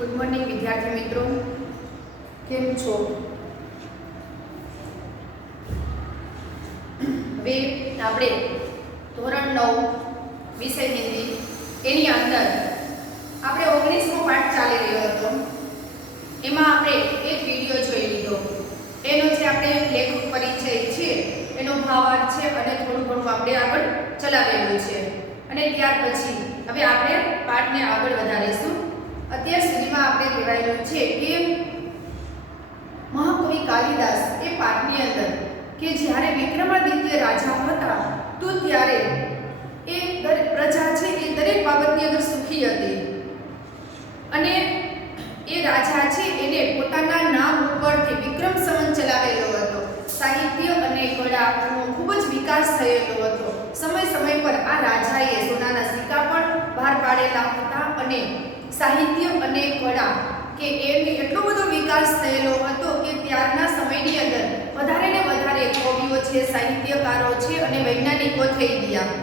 Good morning વિદ્યાર્થી મિત્રો, કેમ છો? હવે આપણે ધોરણ 9 વિષય હિન્દી એની અંદર આપણે 19મો પાઠ ચાલી રહ્યો હતો. એમાં આપણે એક વિડીયો જોઈ લીધો. એનો જે આપણે લેખક પરિચય છે એનો ભાવાર્થ છે અને થોડું ઘણું આપણે આગળ ચલાવેલું છે. અને ત્યાર પછી હવે આપણે પાઠને આગળ વધારીશું. અત્યાર સુધીમાં આપણે કહેવાયેલું છે કે મહાકવિ કાલિદાસ એ પાઠની અંદર કે જ્યારે વિક્રમાદિત્ય રાજા હતા તો ત્યારે એ પ્રજા છે એ દરેક બાબતની અંદર સુખી હતી અને એ રાજા છે એને પોતાના નામ ઉપરથી વિક્રમ સંવત ચલાવેલો હતો. સાહિત્ય અને કળાનો ખૂબ જ વિકાસ થયેલો હતો. સમય સમય પર આ રાજાએ સોનાના સિક્કા પણ બહાર પાડેલા હતા અને સાહિત્ય અને કળા કે એનો એટલો બધો વિકાસ થયેલો હતો કે ત્યારના સમયની અંદર વધારે ને વધારે કવિઓ છે, સાહિત્યકારો છે અને વૈજ્ઞાનિકો થઈ ગયા.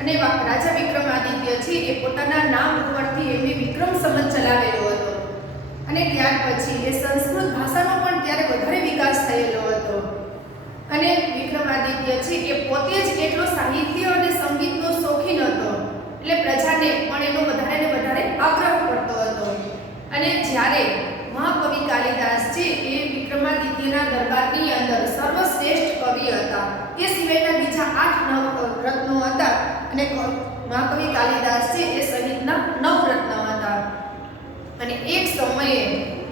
અને રાજા વિક્રમાદિત્ય છે એ પોતાના નામ ઉપરથી એમને વિક્રમ સંવત ચલાવેલો હતો. અને ત્યાર પછી એ સંસ્કૃત ભાષાનો પણ ત્યારે વધારે વિકાસ થયેલો હતો. અને વિક્રમાદિત્ય છે એ પોતે જ એટલો સાહિત્ય અને સંગીતનો શોખીન હતો એટલે પ્રજાને પણ એનો વધારે ને વધારે આગ્રહ પડતો હતો. અને જ્યારે મહાકવિ કાલિદાસ છે એ વિક્રમાદિત્યના દરબારની અંદર સર્વશ્રેષ્ઠ કવિ હતા. એ સિવાયના બીજા 8 રત્નો હતા અને મહાકવિ કાલિદાસ છે એ સહિતના 9 રત્નો હતા. અને એક સમયે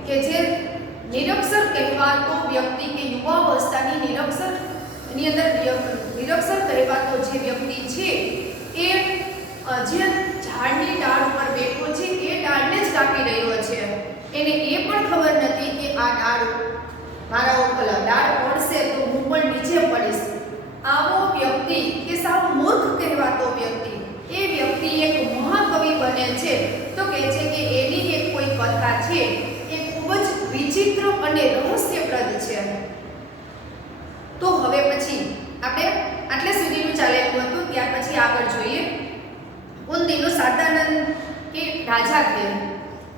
કે જે નિરક્ષર કહેવાતો વ્યક્તિ કે યુવાવસ્થાની નિરક્ષર એની અંદર નિરક્ષર કહેવાતો જે વ્યક્તિ છે એ જે ઝાડની ડાળ ઉપર બેઠો છે એ ડાળને જ કાપી રહ્યો છે. એને એ પણ ખબર નથી કે આ ડાળ મારા ઉપર ડાળ પડશે તો હું પણ નીચે પડીશ. આવો વ્યક્તિ કે સાવ મૂર્ખ કહેવાતો વ્યક્તિ એ વ્યક્તિ એક મહાકવિ બને છે. તો કહે છે કે એની એક કોઈ કથા છે એ ખૂબ જ વિચિત્ર અને રહસ્યપ્રદ છે. તો હવે પછી આપણે આટલે સુધીનું ચાલેલું હતું. ત્યાર પછી આગળ જોઈએ. उन दिनों शारदानंद के राजा थे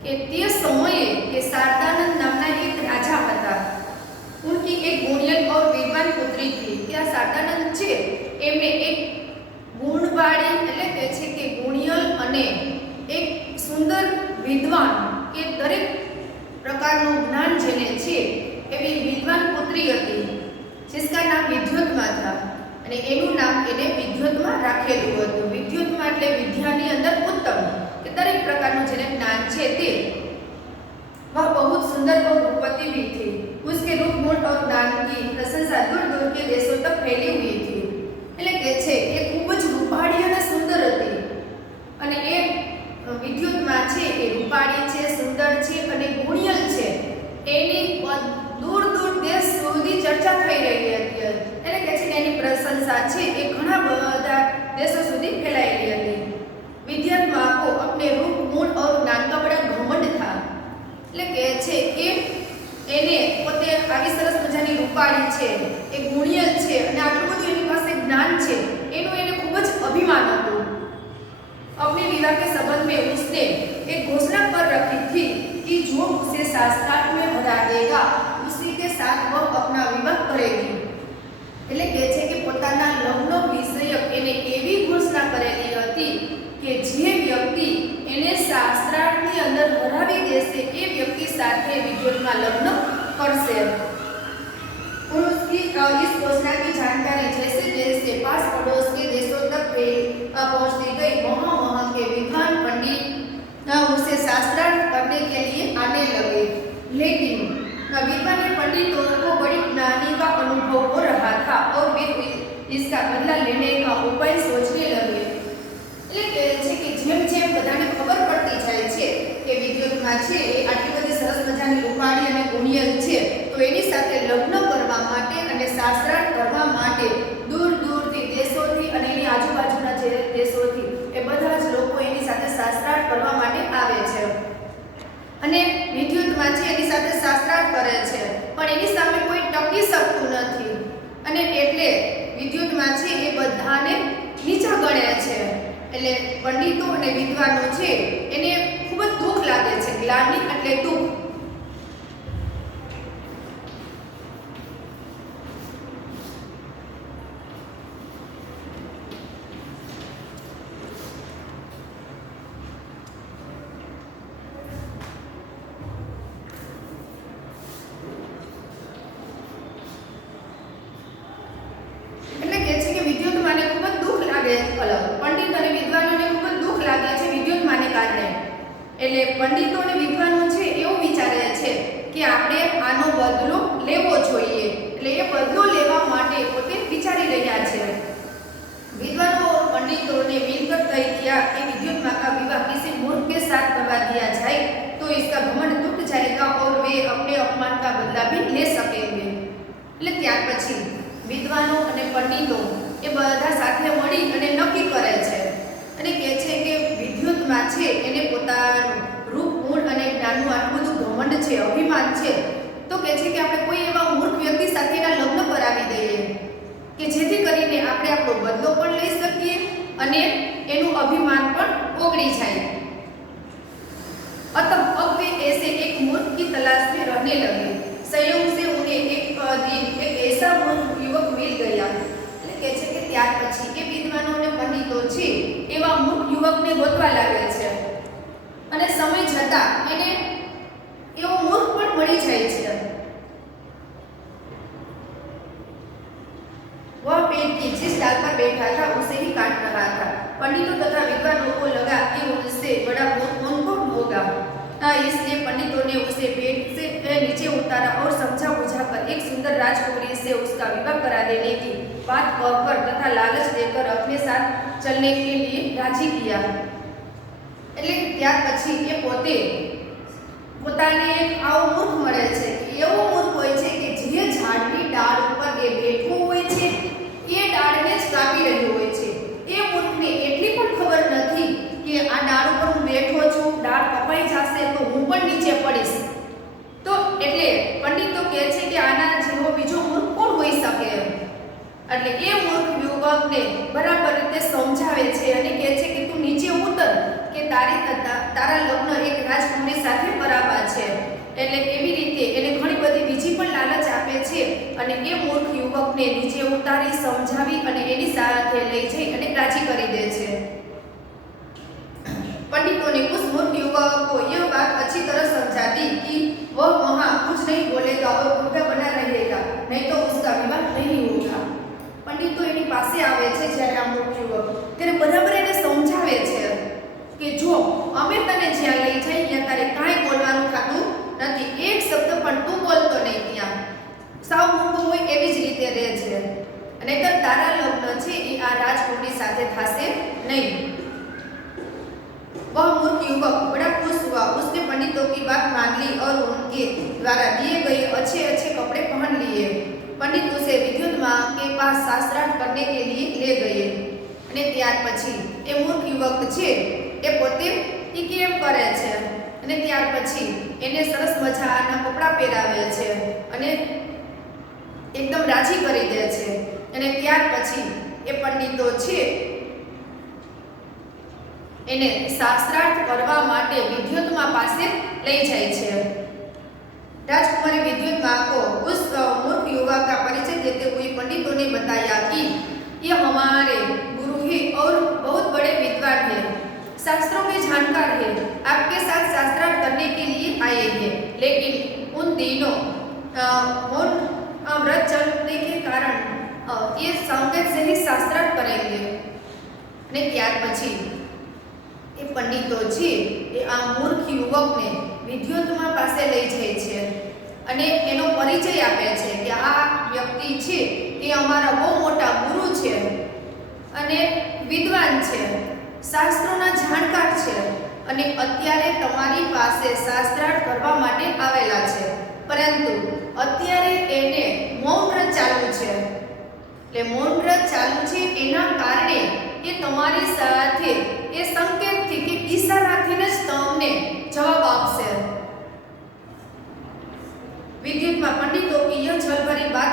कि ते समये के शारदानंद नामना एक राजा था. उनकी एक गुणियल और विद्वान पुत्री थी. क्या शारदानंद छे एमने एक गुणवाड़ी એટલે કહે છે કે ગુણિયલ અને એક સુંદર વિદ્વાન કે દરેક પ્રકારનું જ્ઞાન જેને છે એવી વિદ્વાન પુત્રી હતી. जिसका नाम विद्युत्मा था. અને એનું નામ એને વિદ્યુતમાં રાખેલું હતું. વિદ્યુતમાં એટલે વિદ્યાની અંદર ઉત્તમ કે દરેક પ્રકારનું જેને જ્ઞાન છે તે. वह बहुत सुंदर और रूपवती भी थी. उसके रूप गुण और दान की प्रशंसा दूर दूर के देशों तक फैली हुई थी. એટલે કે છે એ ખૂબ જ રૂપાળી અને સુંદર હતી. અને એ વિદ્યુતમાં છે એ રૂપાળી છે, સુંદર છે અને ગુણિયલ છે. એની દૂર દૂર દેશ સુધી ચર્ચા થઈ રહી હતી. એટલે કે છે એની प्रशंसा છે એ ઘણા બધા દેશો સુધી ફેલાયેલી હતી. विद्यात्मा को अपने रूप गुण और ज्ञान का बड़ा घमंड था. એટલે કે છે કે એને પોતે આવી સરસ મજાની રૂપાળી છે, એ ગુણિયલ છે અને આટલું બધું એની પાસે જ્ઞાન છે એનું એને ખૂબ જ અભિમાન હતું. अपने विवाह के संबंध में उसने एक घोषणा कर रखी थी कि जो उसे शास्त्रार्थ में हरा देगा उसी के साथ वह अपना विवाह करेगी. એટલે કહે છે કે પોતાના લગ્ન વિષયક એને એવી ઘોષણા કરેલી હતી કે જે વ્યક્તિ એને શાસ્ત્રાર્થની અંદર હરાવી દેશે એ વ્યક્તિ સાથે વિદ્યુતમાં લગ્ન કરશે. उसकी इस घोषणा की जानकारी जैसे जैसे पास पड़ोस के देशों तक पहुंचती गई वहाँ वहाँ के विद्वान पंडित उसे शास्त्रार्थ करने के लिए आने लगे. लेकिन विद्वान पंडितों को बड़ी ग्लानि का अनुभव हो रहा था और वे इसका बदला लेने का उपाय सोचने लगे. એટલે કહે છે કે જેમ જેમ બધાને ખબર પડતી જાય છે કે વિદ્યુતમાં છે એ આટલી બધી સરસ મજાની રૂપાળી અને ગુણિયલ છે તો એની સાથે લગ્ન કરવા માટે અને શાસ્ત્રાર્થ કરવા માટે દૂર દૂરથી દેશોથી અને એની આજુબાજુના જે દેશોથી એ બધા જ લોકો એની સાથે શાસ્ત્રાર્થ કરવા માટે આવે છે. અને વિદ્યુતમાં છે એની સાથે શાસ્ત્રાર્થ કરે છે પણ એની સામે કોઈ ટકી શકતું નથી. અને એટલે વિદ્યુતમાં છે એ બધાને નીચા ગણે છે. એટલે પંડિતો અને વિદ્વાનો છે એને ખૂબ જ દુઃખ લાગે છે, ગ્લાનિ એટલે દુઃખ। પંડિત અને વિદ્વાનોને ખૂબ જ દુઃખ લાગે છે વિદ્યુતમાને કારણે। એટલે પંડિતો અને વિદ્વાનો છે એવું વિચારે છે કે આપણે આનો બદલો લેવો જોઈએ, એટલે એ બદલો લેવા માટે પોતે વિચારી રહ્યા છે। विद्वानों और पंडितों ने मिलकर तय किया कि विद्युत माँ का विवाह किसी मूर्ख के साथ करवा दिया जाए तो इसका घमंड टूट जाएगा और वे अपने अपमान का बदला भी ले सकेंगे। એટલે ત્યાર પછી વિદ્વાનો અને પંડિતો એ બધા સાથે મળી અને નક્કી કરે છે અને કહે છે કે વિદ્યુતમાં છે એને પોતાનું રૂપ ગુણ અને જ્ઞાનનું આટલું બધું ઘમંડ છે, અભિમાન છે, તો કહે છે કે આપણે કોઈ એવા મૂર્ખ વ્યક્તિ સાથેના લગ્ન કરાવી દઈએ કે જેથી કરીને આપણે આપણો બદલો પણ લઈ શકીએ અને એનું અભિમાન પણ ઓગળી જાય। अतः अब वे ऐसे एक मूर्ख की तलाश में रहने लगे। संयोग से उन्हें एक दिन एक ऐसा मूर्ख युवक मिल गया। એટલે કહે છે કે ત્યાર પછી એ વિદ્વાનો અને પંડિતો છે એવા મૂર્ખ યુવકને ગોતવા લાગે છે અને સમય જતા એને એવો મૂર્ખ પણ મળી જાય છે। वह पेड़ की जिस डाल पर बैठा था उसे ही काट रहा था। पंडितों तथा विद्वानों को लगा कि उससे बड़ा कौन कौन होगा, इसलिए पंडितों ने उसे पेड़ से नीचे उतारा और समझा बुझाकर एक सुंदर राजकुमारी से उसका विवाह करा देने की बात कहकर तथा लालच देकर अपने साथ चलने के लिए राजी किया। એટલે ત્યાર પછી એ પોતે પોતાને એક આવો મૂર્ખ મળે છે, એવો મૂર્ખ હોય છે કે જે ઝાડની ડાળ ઉપર એ બેઠો હોય છે એ ડાળને જ કાપી રહ્યો હોય છે। એ મૂર્ખને એટલી પણ ખબર નથી કે આ ડાળ ઉપર હું બેઠો છું, ડાળ કપાઈ જશે તો હું પણ નીચે પડીશ। તો એટલે પંડિતો કહે છે કે આના જેવો બીજો મૂર્ખ કોણ હોઈ શકે। એટલે એ મૂર્ખ યુવકને બરાબર રીતે સમજાવે છે અને કહે છે કે તું નીચે ઉતર કે તારા લગ્ન એક રાજકુમારી સાથે કરાવવા છે। એટલે એવી રીતે એને ઘણી બધી બીજી પણ લાલચ આપે છે અને એ મૂર્ખ યુવકને નીચે ઉતારી સમજાવી અને એની સાથે લઈ જઈ અને રાજી કરી દે છે। पंडितों ने उस मूर्ख युवक को यह बात अच्छी तरह समझा दी कि वह वहाँ कुछ नहीं बोलेगा और बूढ़ा बना रहेगा, नहीं तो उसका विवाह नहीं होगा। पंडितो એની પાસે આવે છે જ્યારે આ મૂર્ખ યુવક ત્યારે બરાબર એને સમજાવે છે કે જો અમે તને જ્યાં લઈ જઈએ ત્યાં તારે કાંઈ બોલવાનું થતું નથી, એક શબ્દ પણ તું બોલતો નહીં, ત્યાં સાવ મૂંગો હોય એવી જ રીતે રહે છે અને તારા લગ્ન છે એ આ રાજકુમારી સાથે થશે નહીં। वह मूर्ख युवक बड़ा खुश हुआ। उसने पंडितों की बात मान ली और उनके द्वारा दिए गए अच्छे अच्छे कपड़े पहन लिए। पंडित उसे विद्युत माँ के पास शास्त्रार्थ करने के लिए ले गए। અને ત્યાર પછી એ મૂર્ખ યુવક છે એ પોતે એ કેમ કરે છે અને ત્યાર પછી એને સરસ મજાના કપડાં પહેરાવે છે અને એકદમ રાજી કરી દે છે અને ત્યાર પછી એ પંડિતો છે એને શાસ્ત્રાર્થ કરવા માટે विद्युत माँ પાસે લઈ જાય છે। राजकुमारी विद्युत माँ को उस मूर्ख युवक का परिचय देते हुए पंडितों ने बताया कि ये हमारे गुरु है और बहुत बड़े विद्वान हैं, शास्त्रों के जानकार हैं, आपके साथ शास्त्रार्थ करने के लिए आए हैं, लेकिन उन दिनों मौन व्रत चलने के कारण ये संकेत से ही शास्त्रार्थ करेंगे। ने ત્યાર પછી એ પંડિતો છે એ આ મૂર્ખ યુવકને વિદ્યુતમાં પાસે લઈ જાય છે અને એનો પરિચય આપે છે કે આ વ્યક્તિ છે એ અમારા બહુ મોટા ગુરુ છે અને વિદ્વાન છે, શાસ્ત્રોના જાણકાર છે અને અત્યારે તમારી પાસે શાસ્ત્રાર્થ કરવા માટે આવેલા છે, પરંતુ અત્યારે એને મૌન વ્રત ચાલુ છે। એટલે મૌન વ્રત ચાલુ છે એના કારણે એ તમારી સાથે એ સંકેતથી કે ઈશારાથી જ તમને જવાબ આપશે। विद्युत माँ पंडितों की यह छल भरी बात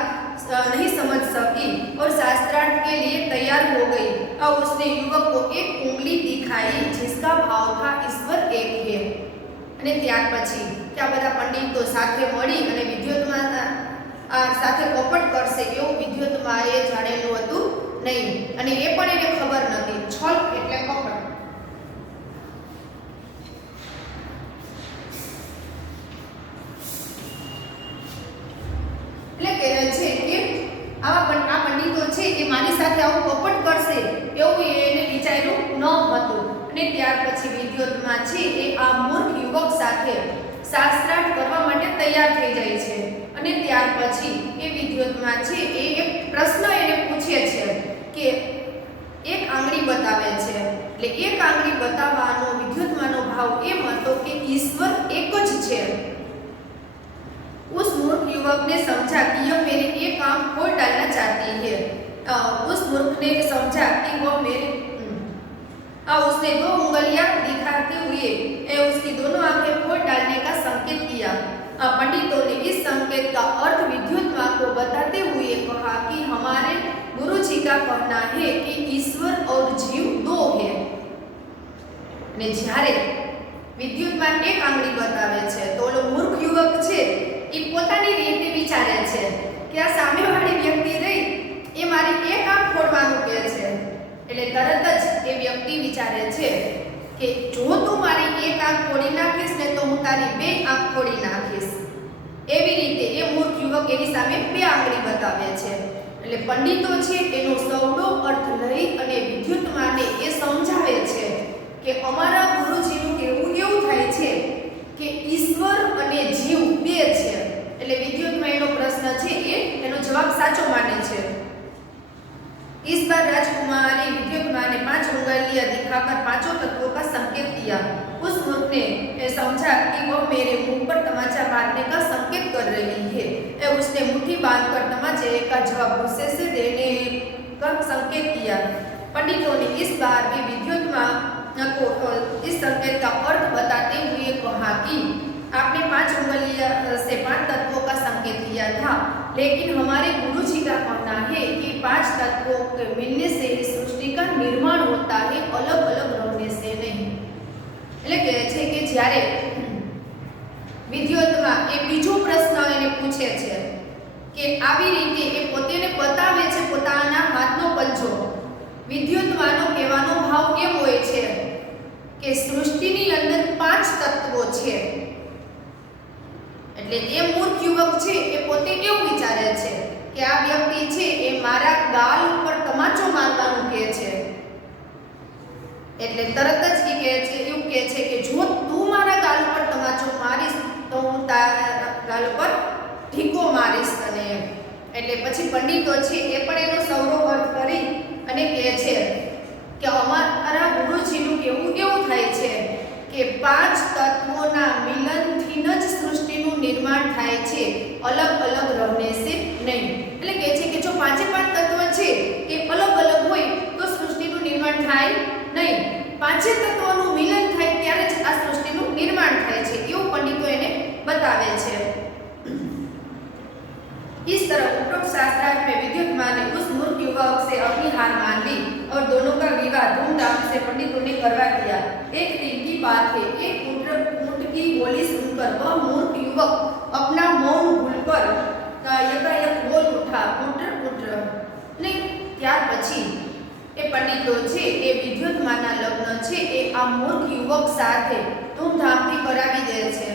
नहीं समझ सकी और शास्त्रार्थ के लिए तैयार हो गई और उसने युवक को एक उंगली दिखाई जिसका भाव था ईश्वर एक है। અને ત્યાર પછી કે આ બધા પંડિતો સાથે મળી અને વિદ્યુતમાં સાથે કપટ કરશે એવું વિદ્યુતમાં એ જાણેલું હતું નહીં, અને એ પણ એને ખબર નથી. છલ એટલે કપટ. એટલે કહે છે કે આ પંડિતો છે એ મારી સાથે આવું કપટ કરશે એવું એને વિચાર્યું ન હતું. અને ત્યાર પછી વિદ્યુતમાં છે એ આ મૂર્ખ યુવક સાથે શાસ્ત્રાર્થ કરવા માટે તૈયાર થઈ જાય છે. અને ત્યાર પછી એ વિદ્યુતમાં છે એ એક પ્રશ્ન એને પૂછે છે કે એક આંગળી બતાવે છે. એટલે એક આંગળી બતાવવાનો વિદ્યુતમાંનો ભાવ એમ હતો કે ઈશ્વર એક જ છે. उस मूर्ख युवक ने समझा कि यह मेरे एक आंख खोल डालना चाहती है. उस मूर्ख ने समझा कि वह मेरे उसने 2 उंगलियां दिखाते हुए उसकी दोनों आंखें खोल डालने का संकेत किया. पंडितों ने इस संकेत का अर्थ विद्युतमा को बताते हुए कहा कि हमारे गुरु जी का कहना है कि ईश्वर और जीव 2 है. ने જ્યારે વિદ્યુતમાં એક આંગળી બતાવે છે તો ઓલો મૂર્ખ યુવક છે એ પોતાની રીતે વિચારે છે કે આ સામેવાળી વ્યક્તિ રહી એ મારી એક આંખ ફોડવાનું કહે છે. એટલે તરત જ એ વ્યક્તિ વિચારે છે કે જો તું મારી એક આંખ ફોડી નાખીશ ને તો હું તારી 2 આંખ ફોડી નાખીશ. એવી રીતે એ મૂર્ખ યુવક એની સામે 2 આંગળી બતાવે છે. એટલે પંડિતો છે એનો સૌડો અર્થ લઈ અને વિદ્યુતમાને એ સમજાવે છે કે અમારા ગુરુજીનું કહેવું એવું થાય છે કે ઈશ્વર અને જીવ 2 છે. એટલે વિદ્યુતમાં એનો પ્રશ્ન છે એનો જવાબ સાચો માને છે. इस बार राजकुमारी विद्युतमा ने 5 उंगलियां दिखाकर 5 तत्वों का संकेत किया. उस मूर्ख ने समझा कि वह मेरे मुंह पर तमाचा मारने का संकेत कर रही है. उसने मुट्ठी बांधकर तमाचे का जवाब गुस्से से देने का संकेत किया. पंडितों ने इस बार भी विद्युतमा को इस संकेत का अर्थ बताते हुए कहा कि आपने 5 उंगलियां से 5 तत्वों का संकेत किया था, लेकिन हमारे गुरु जी का कहना है कि 5 तत्वों के मिलने से ही सृष्टि का निर्माण होता है, अलग अलग रहने से नहीं. એટલે કહે છે કે જ્યારે વિદ્યુતમાં એ બીજો પ્રશ્ન એને પૂછે છે કે આવી રીતે એ પોતેને બતાવે છે પોતાના હાથનો પંજો. વિદ્યુતમાંનો કહેવાનો ભાવ કેમ હોય છે કે સૃષ્ટિની અંદર 5 તત્વો છે. એટલે એ મૂર્ખ યુવક છે એ પોતે કેવું વિચારે છે કે આ વ્યક્તિ છે એ મારા ગાલ ઉપર તમાચો મારવાનું કહે છે. એટલે તરત જ એ કહે છે એવું કહે છે કે જો તું મારા ગાલ ઉપર તમાચો મારીશ તો હું તારા ગાલ ઉપર ઢીકો મારીશ તને. એટલે પછી પંડિતો છે એ પણ એનો સૌરો અર્થ કરી અને કહે છે કે અમારા ગુરુજીનું કહેવું એવું થાય છે કે 5 તત્વોના મિલનથી જ સૃષ્ટિનું નિર્માણ થાય છે, અલગ અલગ રહેને સે નહીં. એટલે કહે છે કે જો 5 તત્વ છે એ અલગ અલગ હોય તો સૃષ્ટિનું નિર્માણ થાય નહીં. 5 તત્વોનું મિલન થાય ત્યારે જ આ સૃષ્ટિનું નિર્માણ થાય છે એવું પંડિતો એને બતાવે છે. इस तरह उपरोक्त शास्त्रार्थ में विद्युतमा ने उस मूर्ख युवक से अपनी हार मान ली और दोनों का विवाह धूमधाम से पंडितों ने करवा दिया. एक दिन की बात है, एक ऊंट की बोली सुनकर वह मूर्ख युवक अपना मौन भूलकर यकायक बोल उठा, ऊंट ऊंट. नहीं ત્યાર પછી એ પંડિતો છે એ વિદ્યુતમાના લગ્ન છે એ આ મૂર્ખ યુવક સાથે ધૂમધામથી કરાવી દે છે.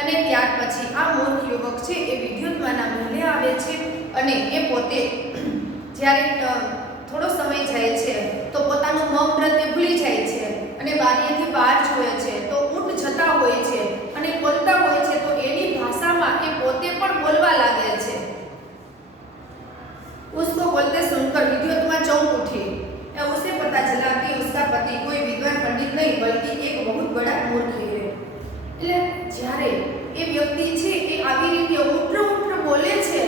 અને ત્યાર પછી આ મૂર્ખ યુવક છે એ વિદ્યુતમાના મહેલે આવે છે અને એ પોતે જ્યારે થોડો સમય જાય છે તો પોતાનું મૌન વ્રત ભૂલી જાય છે અને બારીએથી બહાર જોવે છે તો ઊંટ જતા હોય છે અને બોલતા હોય છે તો એની ભાષામાં એ પોતે પણ બોલવા લાગે છે. उसको बोलते सुनकर विद्युतमा चौंक उठी. उसे पता चला कि उसका पति कोई विद्वान पंडित नहीं बल्कि एक बहुत बड़ा मूर्ख है. એટલે જ્યારે એ વ્યક્તિ છે એ આવી રીતે ઉઠ્ર બોલે છે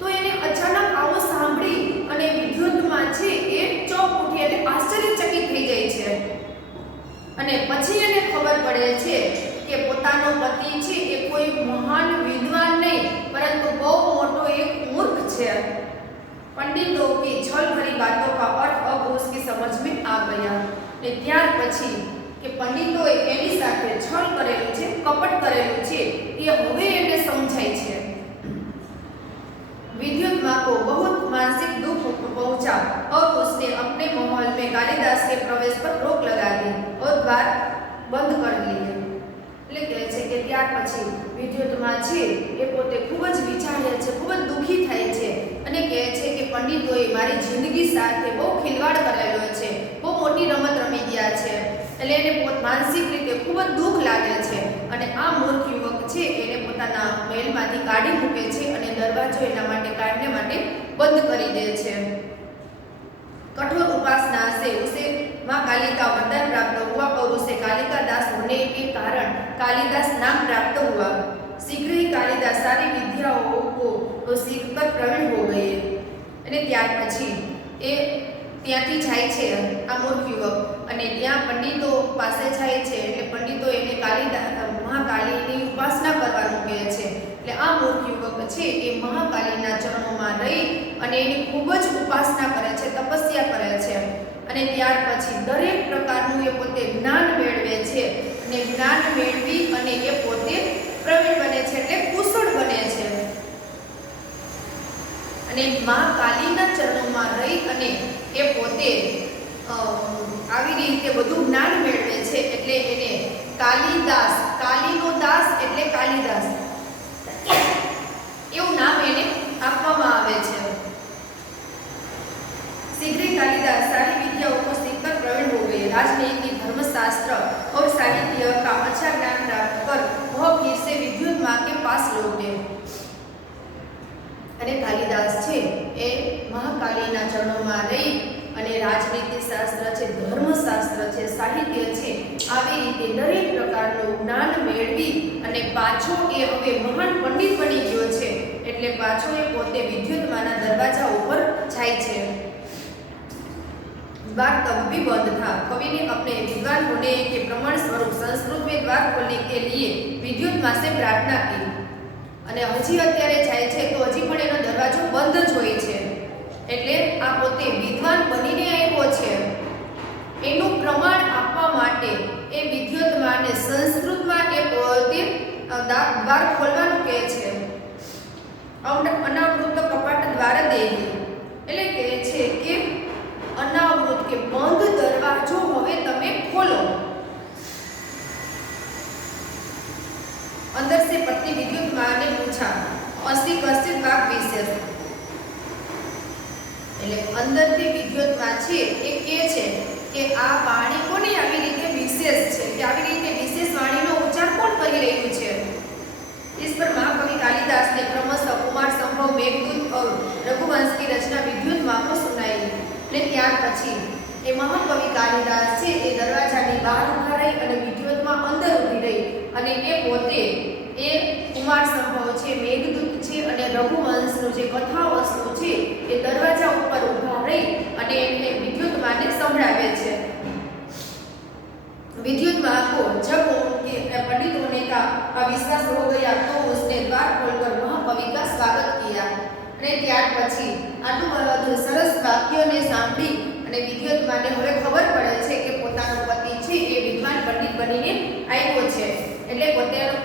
તો એને અચાનક આવો સાંભળી અને વિદ્યુતમાં છે એ ચોંક ઉઠી એટલે આશ્ચર્યચકિત થઈ જાય છે. અને પછી એને ખબર પડે છે કે પોતાનો પતિ છે એ કોઈ મહાન વિદ્વાન નહીં પરંતુ બહુ મોટો એક મૂર્ખ છે. पंडितों की छल भरी बातों का अर्थ अब उसकी समझ में आ गया. ने ત્યાર પછી કે પંડિતોએ એની સાથે છળ કરેલું છે, કપટ કરેલું છે, એ હવે એને સમજાય છે। विद्युत माँ को बहुत मानसिक दुख पहुंचा और उसने अपने महल में कालिदास के प्रवेश पर रोक लगा दी और द्वार बंद कर लिए। એટલે કહે છે કે ત્યાર પછી વિદ્યુતમાં છે એ પોતે ખૂબ જ વિચારે છે, ખૂબ જ દુઃખી થાય છે અને કહે છે કે પંડિતોએ મારી જિંદગી સાથે બહુ ખિલવાડ કરેલો છે, બહુ મોટી રમત રમી ગયા છે। એટલે એને માનસિક રીતે ખૂબ જ દુઃખ લાગે છે અને આ મૂર્ખ યુવક છે એને પોતાના મહેલમાંથી કાઢી મૂકે છે અને દરવાજો એના માટે કાઢને માટે બંધ કરી દે છે। कठोर उपासना से उसे माँ काली का वरदान प्राप्त हुआ और उसे कालिका दास होने के कारण कालिदास नाम प्राप्त हुआ। शीघ्र ही कालिदास सारी विद्याओं को सीखकर प्रवीण हो गए। અને ત્યાર પછી એ ત્યાંથી જાય છે આ મૂર્ખ યુવક અને ત્યાં પંડિતો પાસે જાય છે। એટલે પંડિતો એને મહાકાલીની ઉપાસના કરવાનું કહે છે। એટલે આ મૂર્ખ યુવક છે એ મહાકાલીના ચરણોમાં રહી અને એની ખૂબ જ ઉપાસના કરે છે, તપસ્યા કરે છે અને ત્યાર પછી દરેક પ્રકારનું એ પોતે જ્ઞાન મેળવે છે અને જ્ઞાન મેળવી અને એ પોતે પ્રવીણ બને છે, એટલે કુશળ બને છે અને મા કાલીના ચરણોમાં રહી અને એ પોતે આવી રીતે બધું જ્ઞાન મેળવે છે। એટલે એને કાલિદાસ, કાલીનો દાસ એટલે કાલિદાસ એવું નામ એને આપવામાં આવે છે। शीघ्र ही कालिदास सारी विद्याओं को सीखकर प्रवीण हो गए। राजनीति, धर्मशास्त्र और साहित्य का अच्छा ज्ञान प्राप्त कर वह फिर से विद्युत माँ के पास लौटे। અને કાલિદાસ છે એ મહાકાલીના ચરણોમાં રહી અને રાજનીતિ શાસ્ત્ર છે, ધર્મશાસ્ત્ર છે, સાહિત્ય છે, આવી રીતે દરેક પ્રકારનું જ્ઞાન મેળવી અને પાછો એ હવે મહાન પંડિત બની ગયો છે। એટલે પાછો એ પોતે વિદ્યુતમાના દરવાજા ઉપર જાય છે। द्वार तब भी बंद था। कवि ने अपने विद्वान होने के प्रमाण स्वरूप संस्कृत में द्वार खोलने के लिए विद्युत माँ से प्रार्थना की અને હજી અત્યારે જાય છે તો હજી પણ એનો દરવાજો બંધ જ હોય છે। એટલે આ પોતે વિદ્વાન બનીને આવ્યો છે એનું પ્રમાણ આપવા માટે એ વિદ્યુત માને સંસ્કૃતમાં એ પોતે દ્વાર ખોલવાનું કહે છે। અનાવૃત કપાટ દ્વાર દેહી એટલે કહે છે કે અનાવૃત કે બંધ દરવાજો હવે તમે ખોલો। अंदर से पत्नी विद्युत माँ ने पूछा अस्ति कश्चित वाक् विशेष એટલે અંદરથી વિદ્યુત માં છે એ કહે છે કે આ વાણી કોની આવી રીતે વિશેષ છે, કે આવી રીતે વિશેષ વાણીનો ઉચ્ચાર કોણ કરી રહ્યું છે। इस पर महाकवि कालिदास ने क्रमशः कुमार संभव, मेघदूत और रघुवंश की रचना विद्युत माँ को सुनाई। ने ત્યાર પછી એ મહાકવિ કાલિદાસ છે એ દરવાજાની બહાર ઊભા રહી અને વિદ્યુતમાં અંદર ઊભી રહી અને એ પોતે એ કુમાર સંભવ છે, મેઘદૂત છે અને રઘુવંશનું જે કથા વસ્તુ છે એ દરવાજા ઉપર ઊભા રહી અને એને વિદ્યુત માને સંભળાવે છે। विद्युत माँ को जब उनके पंडित होने का विश्वास हो गया तो उसने द्वार खोलकर महाकवि का स्वागत किया। અને ત્યાર પછી આટલું બધું સરસ વાક્યોને સાંભળી અને વિદ્યુત માને હવે ખબર પડે છે કે પોતાનો પતિ છે એ વિદ્વાન પંડિત બનીને આવ્યો છે। એટલે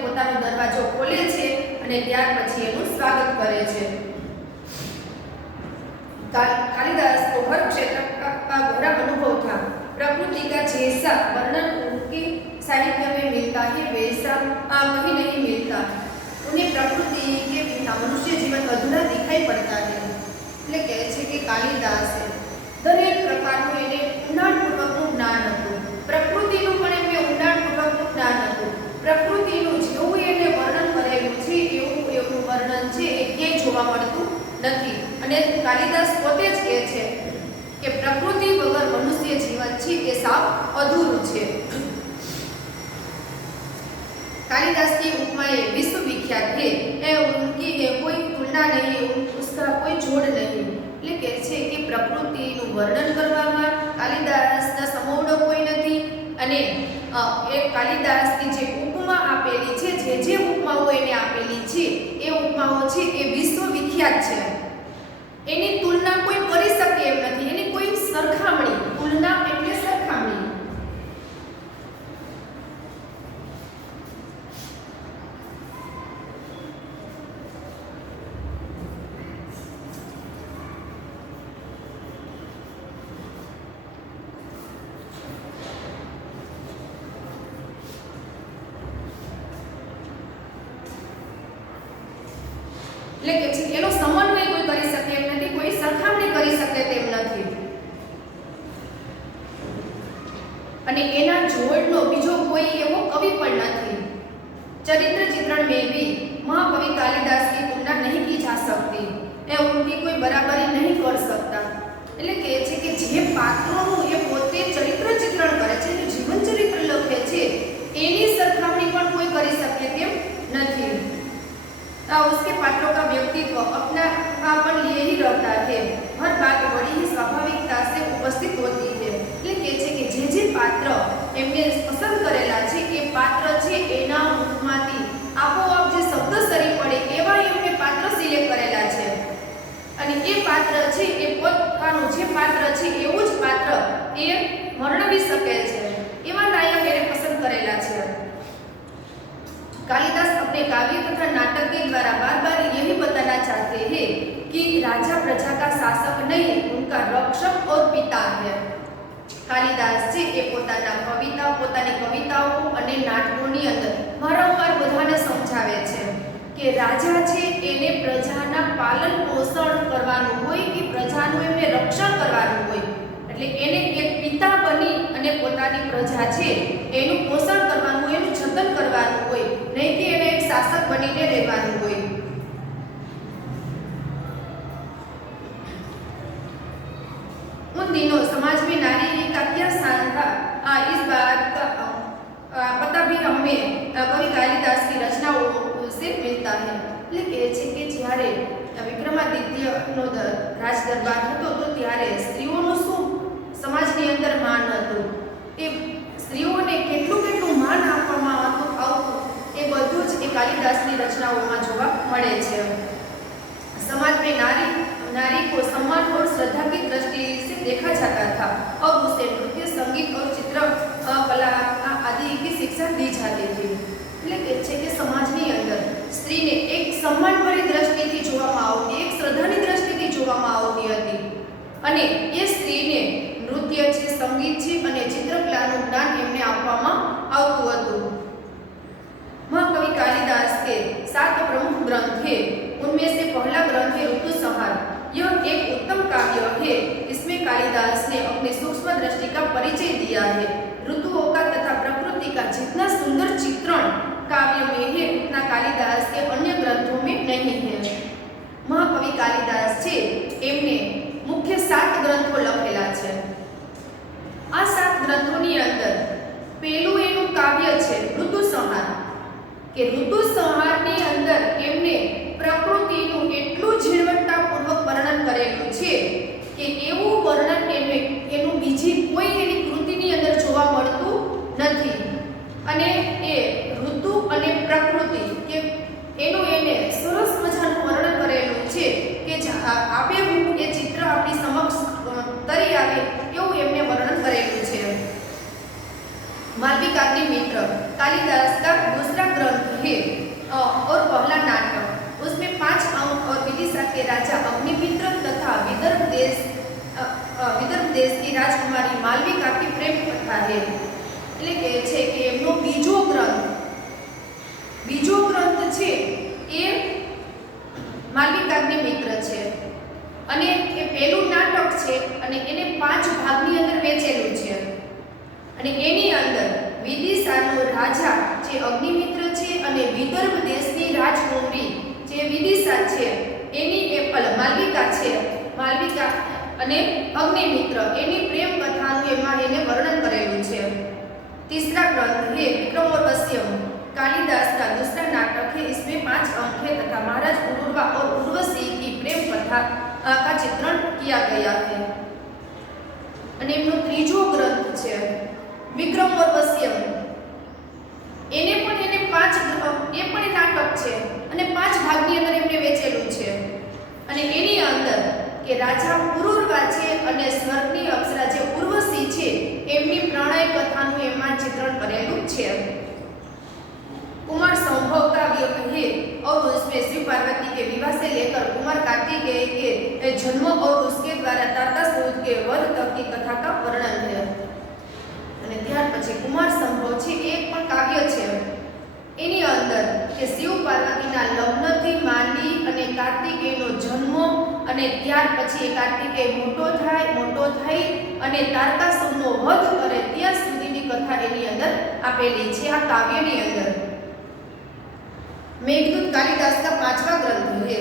પોતાનો દરવાજો ખોલે છે અને ત્યાર પછી એનું સ્વાગત કરે છે। कालिदास को हर क्षेत्र का गहरा अनुभव था। प्रकृति का जैसा वर्णन उनके साहित्य में मिलता है वैसा कहीं नहीं मिलता। उन्हें प्रकृति के बिना मनुष्य जीवन अधूरा दिखाई पड़ता है। એટલે કહે છે કે કાલિદાસે દરેક પ્રકારનું એને ઊંડાણપૂર્વકનું જ્ઞાન હતું, પ્રકૃતિનું પણ એમને ઊંડાણપૂર્વકનું જ્ઞાન હતું। પ્રકૃતિનું જેવું એને વર્ણન કરેલું છે એવું વર્ણન છે એ ક્યાંય જોવા મળતું નથી। અને કાલિદાસ પોતે જ કહે છે કે પ્રકૃતિ વગર મનુષ્ય જીવન છે એ સાવ અધૂરું છે। कालिदास की उपमाएं विश्व विख्यात है, उनकी कोई तुलना नहीं, उसका कोई जोड़ नहीं। એટલે કહે છે કે પ્રકૃતિનું વર્ણન કરવામાં કાલિદાસના સમોવડો કોઈ નથી અને એ કાલિદાસની જે ઉપમા આપેલી છે, જે ઉપમાઓ એને આપેલી છે એ ઉપમાઓ છે એ વિશ્વ વિખ્યાત છે। એની તુલના કોઈ કરી શકે એમ નથી, એની કોઈ સરખામણી, તુલના એટલે સરખામણી। એટલે કે છે એનો સમન્વય કોઈ કરી શકે એમ નથી, કોઈ સરખામણી કરી શકે તેમ નથી. અને એના જોડનો બીજો કોઈ એવો કવિ પણ નથી. चरित्र चित्रण में भी महाकवि कालिदास की तुलना नहीं की जा सकती, ए उनकी कोई बराबरी नहीं कर सकता. એટલે કે છે કે જે પાત્રોનું એ પોતે ચરિત્ર ચિત્રણ કરે છે, જે જીવન ચરિત્ર લખે છે, એની સરખામણી પણ કોઈ કરી શકે તેમ નથી. उसके पात्रों का व्यक्तित्व अपना अपन लिए ही रहता है, हर बात बड़ी ही स्वाभाविकता से उपस्थित होती है. એટલે કે છે કે જે પાત્ર એમને પસંદ કરેલા છે એ પાત્ર છે એના મુખમાંથી આપોઆપ જે શબ્દ સરી પડે એવા એમને પાત્ર સિલેક્ટ કરેલા છે. અને એ પાત્ર છે એ પોતાનું જે પાત્ર છે એવું જ પાત્ર એ વર્ણવી શકે છે, એવા નાયક એને પસંદ કરેલા છે. कालिदास अपने काव्य तथा नाटक के द्वारा बार बार यही बताना चाहते हैं कि राजा प्रजा का शासक नहीं, उनका रक्षक और पिता है. कालिदास છે એ પોતાના કવિતાઓ અને નાટકોની અંદર વારંવાર બધાને સમજાવે છે કે રાજા છે એને પ્રજાના પાલન પોષણ કરવાનું હોય, કે પ્રજાનું એમને રક્ષણ કરવાનું હોય. એટલે એને એક પિતા બની અને પોતાની પ્રજા છે એનું પોષણ કરવાનું, એનું જતન કરવાનું હોય, નહીં કે એને એક શાસક બનીને રહેવાનું હોય. उन दिनों समाज में नारी का क्या स्थान था, इस बात का पता भी हमें कवि कालिदास की रचनाओं से मिलता है. એટલે કે છે કે જ્યારે વિક્રમાદિત્યનો રાજ દરબાર હતો તો ત્યારે સ્ત્રીઓનું શું સમાજની અંદર માન હતું, એ સ્ત્રીઓને કેટલું માન આપવામાં આવતું એ બધું જ એ કાલિદાસની રચનાઓમાં જોવા મળે છે. समाज में नारी को सम्मान और श्रद्धा की दृष्टि से देखा जाता था. अब उसे नृत्य, संगीत और चित्र कला आदि की शिक्षा दी जाती थी. એટલે કે છે કે સમાજની અંદર સ્ત્રીને એક સન્માનભરી દ્રષ્ટિથી જોવામાં આવતી, એક શ્રદ્ધાની દ્રષ્ટિથી જોવામાં આવતી હતી. અને એ સ્ત્રીને નૃત્ય છે, સંગીત છે અને ચિત્રકલાનું જ્ઞાન એમને આપવામાં આવતું હતું. महाकवि कालिदास के 7 प्रमुख ग्रंथ हैं. उनमें से पहला ग्रंथ है ऋतुसंहार. यह एक उत्तम काव्य है. इसमें कालिदास ने अपनी सूक्ष्म दृष्टि का परिचय दिया है. ऋतुओं का तथा प्रकृति का जितना सुंदर चित्रण काव्य में है उतना कालिदास के अन्य ग्रंथों में नहीं है. महाकवि कालिदास છે એમને મુખ્ય 7 ગ્રંથો લખેલા છે. આ 7 ગ્રંથોની અંદર પહેલું એનું કાવ્ય છે ઋતુસંહાર, કે ઋતુસંહારની અંદર એમને પ્રકૃતિનું એટલું ઝીણવટતાપૂર્વક વર્ણન કરેલું છે કે એવું વર્ણન એનું બીજી કોઈ એની કૃતિની અંદર જોવા મળતું નથી. અને એ ઋતુ અને પ્રકૃતિ કે એનું એને સરસ મજાનું વર્ણન કરેલું છે કે આબેહૂબ એ ચિત્ર આપણી સમક્ષ તરી આવે એવું એમને વર્ણન કરેલું છે. मालविकाग्निमित्र कालिदास का दूसरा ग्रंथ है और पहला नाटक. उसमें 5 अंक और विदिशा के राजा अग्निमित्र तथा विदर्भ देश की राजकुमारी मालविका की प्रेम कथा है. એટલે કે છે કે એમનો બીજો ગ્રંથ છે એ માલવિકાગ્નિમિત્ર છે. અને એ પહેલું નાટક છે અને એને 5 ભાગની અંદર વહેંચેલું છે. અને એની અંદર વિદિશાનો રાજા જે અગ્નિમિત્ર છે અને વિદર્ભ દેશની રાજકુમારી જે વિદિશા છે એની માલવિકા છે, માલવિકા અને અગ્નિમિત્ર એની પ્રેમ કથાનું એમાં એને વર્ણન કરેલું છે. तीसरा ग्रंथ है विक्रमोर्वश्यम. कालिदास का दूसरा नाटक है. इसमें 5 अंक है तथा महाराज उर्वा और उर्वशी की प्रेम कथा का चित्रण किया गया है. અને એમનો ત્રીજો ગ્રંથ છે વિક્રમોર્વશ્યમ. એને પણ 5 એ પણ નાટક છે અને 5 ભાગની અંદર એમને વહેંચેલું છે. અને એની અંદર કે રાજા પુરુરવા છે અને સ્વર્ગની અપ્સરા જે ઉર્વશી છે એમની પ્રણય કથાનું એમાં ચિત્રણ કરેલું છે. कुमार संभव काव्य है और उसमें शिव पार्वती के विवाह से लेकर कुमार कार्तिकेय के जन्म और उसके द्वारा तारकासुर के वध तक की कथा का वर्णन है. અને ત્યાર પછી કુમાર સંભવ છે એક પણ કાવ્ય છે. એની અંદર કે શિવ પાર્વતીના લગ્નથી માંડી અને અને ત્યાર પછી એ કાર્તિકેય મોટો થઈ અને તારકાસુરનો વધ કરે ત્યાં સુધીની કથા એની અંદર આપેલી છે આ કાવ્યની અંદર। मेघदूत कालिदास का 5वां ग्रंथ है।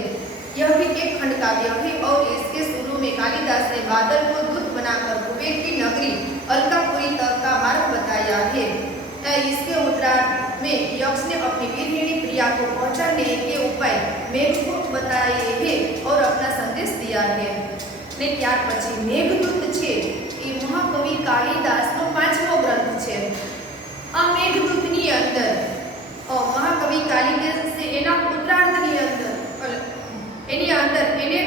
यह भी एक खंड काव्य है और इसके शुरू में कालिदास ने बादल को दूत बनाकर कुबेर की नगरी अलकापुरी तक का मार्ग बताया है। इसके उत्तरार्ध में यक्ष ने अपनी वीरहिणी प्रिया को पहुंचाने के उपाय मेघदूत बताए हैं और अपना संदेश दिया है। ने ત્યાર પછી મેઘદૂત છે એ મહાકવિ કાલિદાસનો 5મો ગ્રંથ છે। આ મેઘદૂતની અંદર મહાકવિ કાલિદાસે એના ઉત્તરાર્ધની અંદર એને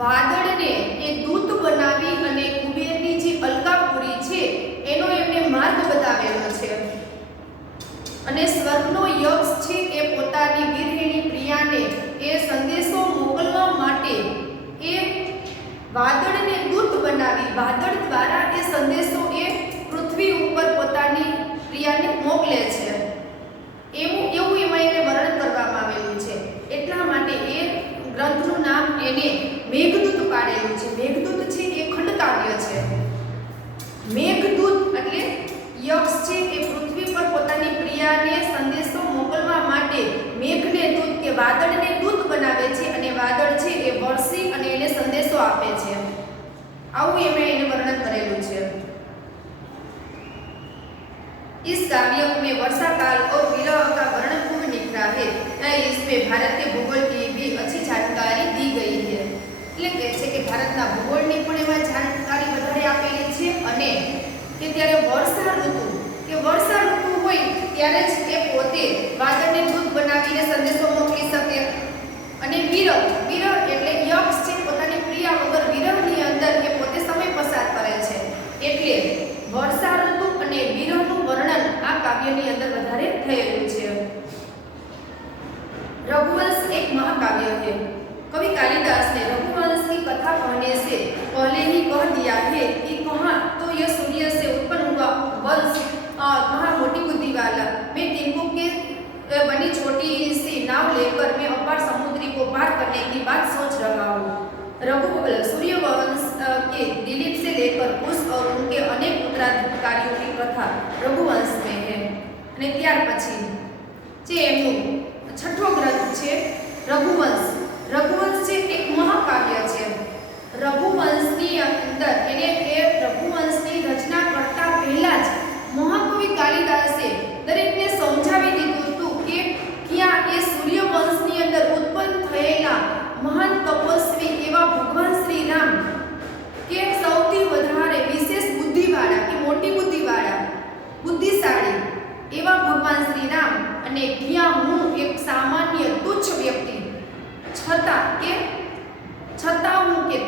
વાદળને એ દૂત બનાવી અને કુબેરની જે અલકાપુરી છે એનો એમને માર્ગ બતાવેલો છે અને સ્વર્ગનો યક્ષ છે એ પોતાની વીરહિણી પ્રિયાને એ સંદેશો મોકલવા માટે એ વાદળને દૂત બનાવી વાદળ દ્વારા એ સંદેશો એ પૃથ્વી ઉપર પોતાની પ્રિયાને મોકલે છે। એવું એમાં એને વર્ણન કરવામાં આવેલું છે। એટલા માટે એ ગ્રંથનું નામ એને મેઘદૂત પાડેલું છે। મેઘદૂત છે એ ખંડકાવ્ય છે। મેઘદૂત એટલે યક્ષ છે એ પૃથ્વી પર પોતાની પ્રિયાને સંદેશો મોકલવા માટે મેઘને દૂત કે વાદળને દૂત બનાવે છે અને વાદળ છે એ વરસી અને એને સંદેશો આપે છે। આવું એમાં એને વર્ણન કરેલું છે। इस काव्य में वर्षा काल और विरह का वर्णन खूब निखरा है। इसमें भारत के भूगोल की भी अच्छी जानकारी दी गई है। એટલે કહે છે કે ભારતના ભૂગોળની પણ એમાં જાણકારી વધારે આપેલી છે અને કે ત્યારે વર્ષા ઋતુ હોય ત્યારે જ એ પોતે વાદળને દૂત બનાવીને સંદેશો મોકલી શકે। અને વિરહ એટલે યક્ષ છે પોતાની પ્રિયા વગર વિરહની અંદર એ પોતે સમય પસાર કરે છે। એટલે વર્ષા ઋતુ અને વિરહનું વર્ણન આ કાવ્યની અંદર વધારે થયેલું છે। रघुवंश एक महाकाव्य है। कवि कालिदास ने रघुवंश की कथा कहने से पहले ही कह दिया है कि कहाँ तो यह सूर्य से उत्पन्न हुआ वंश और कहाँ मोटी बुद्धि वाला। मैं टिंकू के बनी छोटी सी नाव लेकर मैं अपार समुद्री को पार करने की बात सोच रहा हूँ। सूर्यवंश के दिलीप से लेकर कुश और उनके अनेक उत्तराधिकारियों की कथा रघुवंश में है। અને ત્યાર પછી જે એમનું 6ઠો ગ્રંથ છે રઘુવંશ છે એક મહાકાવ્ય છે। રઘુવંશની અંદર રઘુવંશની રચના કરતા પહેલા જ મહાકવિ કાલિદાસે દરેકને સમજાવી દીધું હતું કે ક્યાં એ સૂર્યવંશની અંદર ઉત્પન્ન થયેલા મહાન તપસ્વી એવા ભગવાન શ્રી રામ કે સૌથી વધારે વિશેષ બુદ્ધિવાળા કે મોટી બુદ્ધિવાળા બુદ્ધિશાળી એવા ભગવાન શ્રી રામ અને ક્યાં હું એક સામાન્ય તુચ્છ વ્યક્તિ છતાં હું કે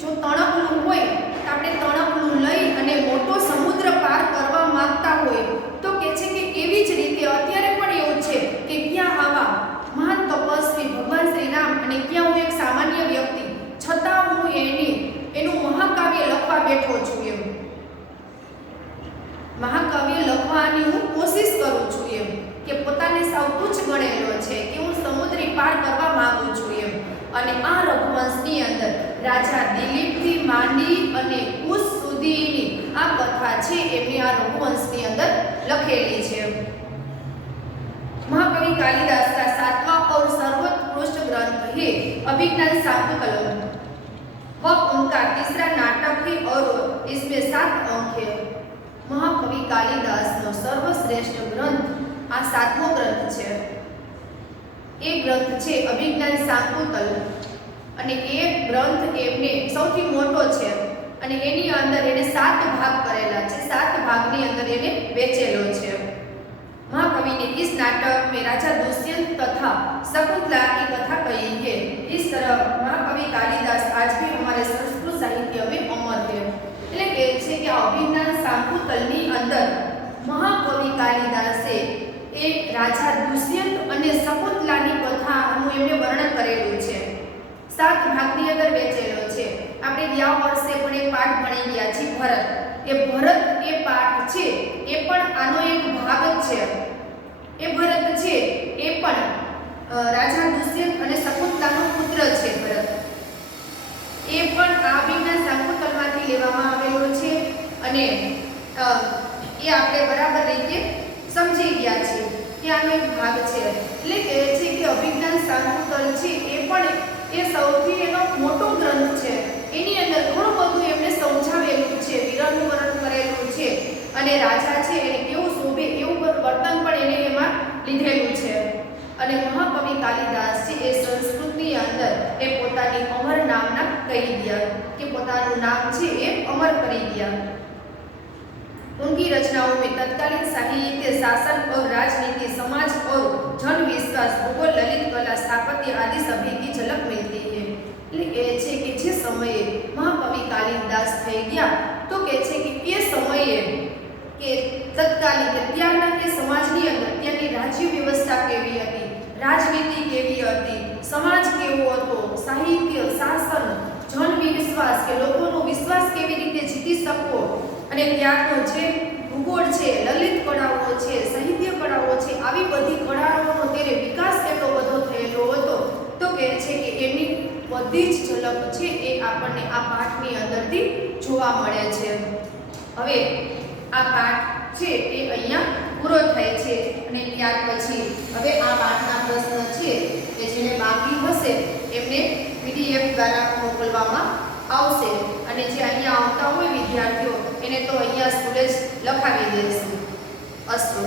જો તણકલું હોય તો આપણે તણકલું લઈ અને મોટો સમુદ્ર પાર કરવા માંગતા હોય તો કે છે કે એવી જ રીતે અત્યારે પણ એવું છે કે ક્યાં આવા મહાન તપસ્વી ભગવાન શ્રી રામ અને ક્યાં હું એક સામાન્ય વ્યક્તિ છતાં હું એનું મહાકાવ્ય લખવા બેઠો છું। એમ મહાકાવ્ય લખવાની હું કોશિશ કરું છું એમ કે પોતાને સાવ તુચ્છ ગણેલો છે કે હું સમુદ્રી પાર કરવા માંગુ છું એમ। અને આ રઘુવંશની અંદર રાજા દિલીપથી માંડી અને કુશ સુધીની આ કથા છે એમની આ રઘુવંશની અંદર લખેલી છે। महाकवि कालिदास का 7वां और सर्वोत्कृष्ट ग्रंथ है अभिज्ञान शाकुंतलम। वह उनका तीसरा नाटक है और इसमें 7 अंक है। महाकवि कालिदास નો સર્વશ્રેષ્ઠ ગ્રંથ આ 7મો ગ્રંથ છે। એ ગ્રંથ છે અભિજ્ઞાન શાકુંતલ અને એ ગ્રંથ એમને સૌથી મોટો છે અને એની અંદર એને 7 ભાગ કરેલા છે। 7 ભાગની અંદર એને વેચેલો છે। महाकवि ने इस नाटक में राजा दुष्यंत तथा शकुंतला की कथा कही है। इस तरह महाकवि कालिदास आज भी हमारे संस्कृत साहित्य में अमर है। એટલે કે છે કે અભિજ્ઞાન શાકુંતલની અંદર મહાકવિ કાલિદાસે એ રાજા દુષ્યંત અને શકુંતલાની કથાનું એમણે વર્ણન કરેલું છે। 7 ભાગની અંદર વેચેલો છે। આપણે ગયા વર્ષે પણ એક પાઠ ભણી ગયા છીએ ભરત। ભરત એ પાઠ છે એ પણ આનો એક ભાગ જ છે। એ ભરત છે એ પણ રાજા દુષ્યંત અને શકુંતલાનો પુત્ર છે ભરત। એ પણ આ વિજ્ઞાન શાકુંતલમાંથી લેવામાં આવેલો છે અને એ આપણે બરાબર રીતે સમજી ગયા છીએ કે આનો એક ભાગ છે. એટલે કહે છે કે અભિજ્ઞાન શાકુંતલ છે એ પણ એ સૌથી એનો મોટો ગ્રંથ છે. એની અંદર ઘણું બધું એમને સમજાવેલું છે, વિરહનું વર્ણન કરેલું છે અને રાજા છે એને કેવું શોભે એવું વર્તન પણ એને એમાં લીધેલું છે. અને મહાકવિ કાલિદાસ છે એ સંસ્કૃતની અંદર એ પોતાની અમર નામના કહી ગયા કે પોતાનું નામ છે એ અમર કરી ગયા. उनकी रचनाओं में तत्कालीन साहित्य, शासन और राजनीति, समाज और जन विश्वास, भूगोल, ललित कला, स्थापत्य आदि सभी की झलक मिलती है. એટલે એ છે કે જે સમયે મહાકવિ કાલિદાસ થઈ ગયા તો કે છે કે એ સમયે કે તત્કાલીન કે ત્યારના કે સમાજની અંદર ત્યાંની રાજ્ય વ્યવસ્થા કેવી હતી, રાજનીતિ કેવી હતી, સમાજ કેવો હતો, સાહિત્ય, શાસન, જન વિશ્વાસ કે લોકોનો વિશ્વાસ કેવી રીતે જીતી શકવો અને ત્યારનો જે ભૂગોળ છે, લલિત કળાઓ છે, સાહિત્ય કળાઓ છે, આવી બધી કળાઓનો ત્યારે વિકાસ કેટલો બધો થયેલો હતો તો કહે છે કે એની બધી જ ઝલક છે એ આપણને આ પાઠની અંદરથી જોવા મળે છે. હવે આ પાઠ છે એ અહીંયા પૂરો થાય છે અને ત્યાર પછી હવે આ પાઠના પ્રશ્ન છે કે જેને બાકી હશે એમને PDF દ્વારા મોકલવામાં આવશે અને જે અહીંયા આવતા હોય વિદ્યાર્થીઓ એને તો અહીંયા સ્કૂલે જ લખાવી દેશું. અસ્તુ.